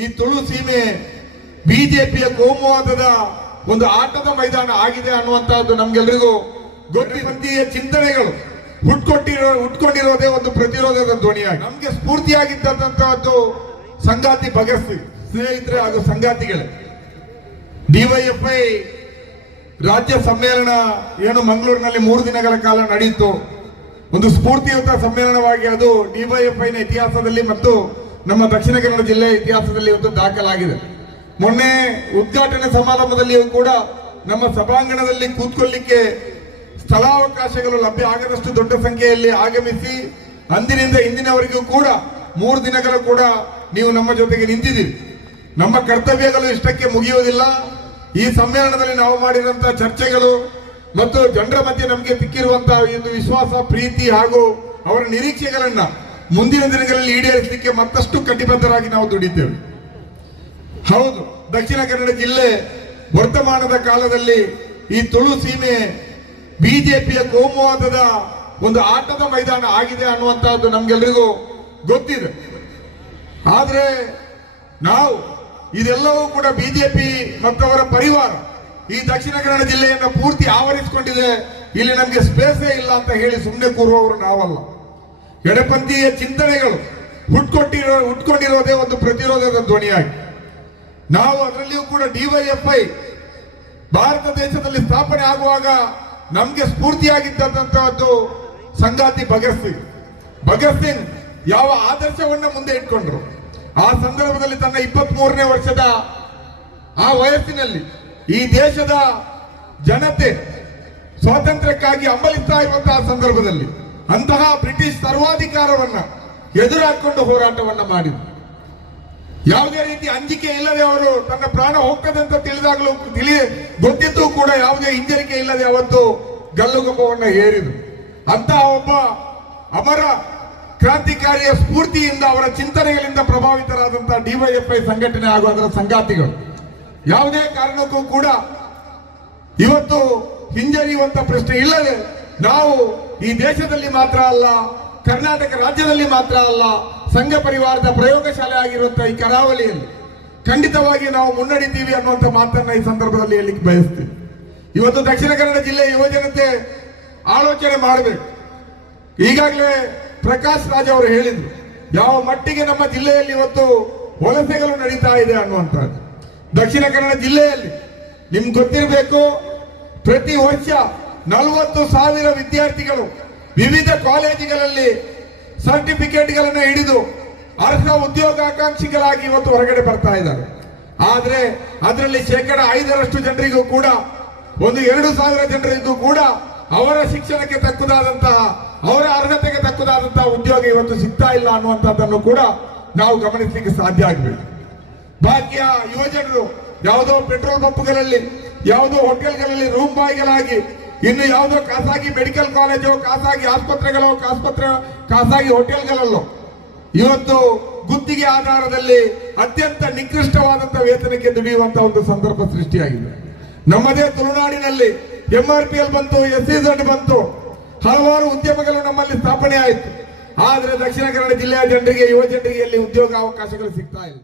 ಈ ತುಳು ಸೀಮೆ ಬಿಜೆಪಿಯ ಕೋಮುವಾದದ ಒಂದು ಆಟದ ಮೈದಾನ ಆಗಿದೆ ಅನ್ನುವಂತಹದ್ದು ನಮ್ಗೆಲ್ರಿಗೂ ಗೊತ್ತಿಪಂಥೀಯ ಚಿಂತನೆಗಳು ಹುಟ್ಕೊಂಡಿರೋದೇ ಒಂದು ಪ್ರತಿರೋಧದ ಧ್ವನಿಯಾಗಿ ನಮ್ಗೆ ಸ್ಫೂರ್ತಿಯಾಗಿದ್ದಂತಹದ್ದು ಸಂಗಾತಿ ಭಗತ್ ಸಿಂಗ್ ಸ್ನೇಹಿತರೆ ಹಾಗೂ ಸಂಗಾತಿಗಳೇ. ಡಿವೈಎಫ್ಐ ರಾಜ್ಯ ಸಮ್ಮೇಳನ ಏನು ಮಂಗಳೂರಿನಲ್ಲಿ 3 ದಿನಗಳ ಕಾಲ ನಡೆಯಿತು. ಒಂದು ಸ್ಫೂರ್ತಿಯುತ ಸಮ್ಮೇಳನವಾಗಿ ಅದು ಡಿವೈಎಫ್ಐನ ಇತಿಹಾಸದಲ್ಲಿ ಮತ್ತು ನಮ್ಮ ದಕ್ಷಿಣ ಕನ್ನಡ ಜಿಲ್ಲೆಯ ಇತಿಹಾಸದಲ್ಲಿ ಇವತ್ತು ದಾಖಲಾಗಿದೆ. ಮೊನ್ನೆ ಉದ್ಘಾಟನೆ ಸಮಾರಂಭದಲ್ಲಿಯೂ ಕೂಡ ನಮ್ಮ ಸಭಾಂಗಣದಲ್ಲಿ ಕೂತ್ಕೊಳ್ಳಿಕ್ಕೆ ಸ್ಥಳಾವಕಾಶಗಳು ಲಭ್ಯ ಆಗದಷ್ಟು ದೊಡ್ಡ ಸಂಖ್ಯೆಯಲ್ಲಿ ಆಗಮಿಸಿ ಅಂದಿನಿಂದ ಇಂದಿನವರೆಗೂ ಕೂಡ 3 ದಿನಗಳು ಕೂಡ ನೀವು ನಮ್ಮ ಜೊತೆಗೆ ನಿಂತಿದ್ದೀರಿ. ನಮ್ಮ ಕರ್ತವ್ಯಗಳು ಇಷ್ಟಕ್ಕೆ ಮುಗಿಯುವುದಿಲ್ಲ. ಈ ಸಮ್ಮೇಳನದಲ್ಲಿ ನಾವು ಮಾಡಿರುವಂತಹ ಚರ್ಚೆಗಳು ಮತ್ತು ಜನರ ಮಧ್ಯೆ ನಮಗೆ ಸಿಕ್ಕಿರುವಂತಹ ಒಂದು ವಿಶ್ವಾಸ, ಪ್ರೀತಿ ಹಾಗೂ ಅವರ ನಿರೀಕ್ಷೆಗಳನ್ನ ಮುಂದಿನ ದಿನಗಳಲ್ಲಿ ಈಡೇರಿಸಲಿಕ್ಕೆ ಮತ್ತಷ್ಟು ಕಟಿಬದ್ಧರಾಗಿ ನಾವು ದುಡಿತೇವೆ. ಹೌದು, ದಕ್ಷಿಣ ಕನ್ನಡ ಜಿಲ್ಲೆ ವರ್ತಮಾನದ ಕಾಲದಲ್ಲಿ ಈ ತುಳು ಸೀಮೆ ಬಿಜೆಪಿಯ ಕೋಮುವಾದದ ಒಂದು ಆಟದ ಮೈದಾನ ಆಗಿದೆ ಅನ್ನುವಂತಹದ್ದು ನಮ್ಗೆಲ್ರಿಗೂ ಗೊತ್ತಿದೆ. ಆದ್ರೆ ನಾವು ಇದೆಲ್ಲವೂ ಕೂಡ ಬಿಜೆಪಿ ಮತ್ತು ಅವರ ಪರಿವಾರ ಈ ದಕ್ಷಿಣ ಕನ್ನಡ ಜಿಲ್ಲೆಯನ್ನು ಪೂರ್ತಿ ಆವರಿಸಿಕೊಂಡಿದೆ. ಇಲ್ಲಿ ನಮಗೆ ಸ್ಪೇಸೇ ಇಲ್ಲ ಅಂತ ಹೇಳಿ ಸುಮ್ಮನೆ ಕೂರುವವರು ನಾವಲ್ಲ. ಎಡಪಂಥೀಯ ಚಿಂತನೆಗಳು ಹುಟ್ಕೊಂಡಿರೋದೇ ಒಂದು ಪ್ರತಿರೋಧದ ಧ್ವನಿಯಾಗಿ ನಾವು ಅದರಲ್ಲಿಯೂ ಕೂಡ ಡಿವೈಎಫ್ಐ ಭಾರತ ದೇಶದಲ್ಲಿ ಸ್ಥಾಪನೆ ಆಗುವಾಗ ನಮ್ಗೆ ಸ್ಫೂರ್ತಿಯಾಗಿದ್ದಂತಹದ್ದು ಸಂಗಾತಿ ಭಗತ್ ಸಿಂಗ್. ಭಗತ್ ಸಿಂಗ್ ಯಾವ ಆದರ್ಶವನ್ನ ಮುಂದೆ ಇಟ್ಕೊಂಡ್ರು, ಆ ಸಂದರ್ಭದಲ್ಲಿ ತನ್ನ 23ನೇ ವರ್ಷದ ಆ ವಯಸ್ಸಿನಲ್ಲಿ ಈ ದೇಶದ ಜನತೆ ಸ್ವಾತಂತ್ರ್ಯಕ್ಕಾಗಿ ಹಂಬಲಿಸ್ತಾ ಇರುವಂತಹ ಸಂದರ್ಭದಲ್ಲಿ ಅಂತಹ ಬ್ರಿಟಿಷ್ ಸರ್ವಾಧಿಕಾರವನ್ನ ಎದುರಾಕೊಂಡು ಹೋರಾಟವನ್ನ ಮಾಡಿದ್ರು. ಯಾವುದೇ ರೀತಿ ಅಂಜಿಕೆ ಇಲ್ಲದೆ ಅವರು ತನ್ನ ಪ್ರಾಣ ಹೋಗ್ತದಂತ ತಿಳಿದಾಗಲೂ ಗೊತ್ತಿದ್ದು ಕೂಡ ಯಾವುದೇ ಹಿಂಜರಿಕೆ ಇಲ್ಲದೆ ಅವತ್ತು ಗಲ್ಲುಗಂಬವನ್ನ ಏರಿದ್ರು. ಅಂತಹ ಒಬ್ಬ ಅಮರ ಕ್ರಾಂತಿಕಾರಿಯ ಸ್ಫೂರ್ತಿಯಿಂದ ಅವರ ಚಿಂತನೆಗಳಿಂದ ಪ್ರಭಾವಿತರಾದಂತಹ ಡಿವೈಎಫ್ಐ ಸಂಘಟನೆ ಹಾಗೂ ಅದರ ಸಂಗಾತಿಗಳು ಯಾವುದೇ ಕಾರಣಕ್ಕೂ ಕೂಡ ಇವತ್ತು ಹಿಂಜರಿಯುವಂತ ಪ್ರಶ್ನೆ ಇಲ್ಲದೆ ನಾವು ಈ ದೇಶದಲ್ಲಿ ಮಾತ್ರ ಅಲ್ಲ, ಕರ್ನಾಟಕ ರಾಜ್ಯದಲ್ಲಿ ಮಾತ್ರ ಅಲ್ಲ, ಸಂಘ ಪರಿವಾರದ ಪ್ರಯೋಗಶಾಲೆ ಆಗಿರುವಂತಹ ಈ ಕರಾವಳಿಯಲ್ಲಿ ಖಂಡಿತವಾಗಿ ನಾವು ಮುನ್ನಡಿತೀವಿ ಅನ್ನುವಂಥ ಮಾತನ್ನ ಈ ಸಂದರ್ಭದಲ್ಲಿ ಹೇಳಲಿಕ್ಕೆ ಬಯಸ್ತೀವಿ. ಇವತ್ತು ದಕ್ಷಿಣ ಕನ್ನಡ ಜಿಲ್ಲೆಯ ಯುವಜನತೆ ಆಲೋಚನೆ ಮಾಡಬೇಕು. ಈಗಾಗಲೇ ಪ್ರಕಾಶ್ ರಾಜ್ ಅವರು ಹೇಳಿದ್ರು ಯಾವ ಮಟ್ಟಿಗೆ ನಮ್ಮ ಜಿಲ್ಲೆಯಲ್ಲಿ ಇವತ್ತು ವಲಸೆಗಳು ನಡೀತಾ ಇದೆ ಅನ್ನುವಂಥದ್ದು. ದಕ್ಷಿಣ ಕನ್ನಡ ಜಿಲ್ಲೆಯಲ್ಲಿ ನಿಮ್ಗೆ ಗೊತ್ತಿರಬೇಕು, ಪ್ರತಿ ವರ್ಷ 40,000 ವಿದ್ಯಾರ್ಥಿಗಳು ವಿವಿಧ ಕಾಲೇಜುಗಳಲ್ಲಿ ಸರ್ಟಿಫಿಕೇಟ್ಗಳನ್ನು ಹಿಡಿದು ಅರ್ಹ ಉದ್ಯೋಗಾಕಾಂಕ್ಷಿಗಳಾಗಿ ಇವತ್ತು ಹೊರಗಡೆ ಬರ್ತಾ ಇದ್ದಾರೆ. ಆದ್ರೆ ಅದರಲ್ಲಿ 5% ಜನರಿಗೂ ಕೂಡ, 2,000 ಜನರಿಗೂ ಕೂಡ ಅವರ ಶಿಕ್ಷಣಕ್ಕೆ ತಕ್ಕುದಾದಂತಹ, ಅವರ ಅರ್ಹತೆಗೆ ತಕ್ಕುದಾದಂತಹ ಉದ್ಯೋಗ ಇವತ್ತು ಸಿಗ್ತಾ ಇಲ್ಲ ಅನ್ನುವಂಥದ್ದನ್ನು ಕೂಡ ನಾವು ಗಮನಿಸಲಿಕ್ಕೆ ಸಾಧ್ಯ ಆಗಬೇಕು. ಬಾಕಿಯ ಯುವಜನರು ಯಾವುದೋ ಪೆಟ್ರೋಲ್ ಪಂಪ್ಗಳಲ್ಲಿ, ಯಾವುದೋ ಹೋಟೆಲ್ಗಳಲ್ಲಿ ರೂಮ್ ಬಾಯ್ಗಳಾಗಿ, ಇನ್ನು ಯಾವುದೋ ಖಾಸಗಿ ಮೆಡಿಕಲ್ ಕಾಲೇಜು, ಖಾಸಗಿ ಆಸ್ಪತ್ರೆಗಳು, ಖಾಸಗಿ ಹೋಟೆಲ್ಗಳಲ್ಲೋ ಇವತ್ತು ಗುತ್ತಿಗೆ ಆಧಾರದಲ್ಲಿ ಅತ್ಯಂತ ನಿಕೃಷ್ಟವಾದಂತಹ ವೇತನಕ್ಕೆ ದುಡಿಯುವಂತಹ ಒಂದು ಸಂದರ್ಭ ಸೃಷ್ಟಿಯಾಗಿದೆ. ನಮ್ಮದೇ ತುಳುನಾಡಿನಲ್ಲಿ MRPL ಬಂತು, SEZ ಬಂತು, ಹಲವಾರು ಉದ್ಯಮಗಳು ನಮ್ಮಲ್ಲಿ ಸ್ಥಾಪನೆ ಆಯಿತು. ಆದ್ರೆ ದಕ್ಷಿಣ ಕನ್ನಡ ಜಿಲ್ಲೆಯ ಜನರಿಗೆ, ಯುವ ಜನರಿಗೆ ಎಲ್ಲಿ ಉದ್ಯೋಗ ಅವಕಾಶಗಳು ಸಿಗ್ತಾ ಇಲ್ಲ.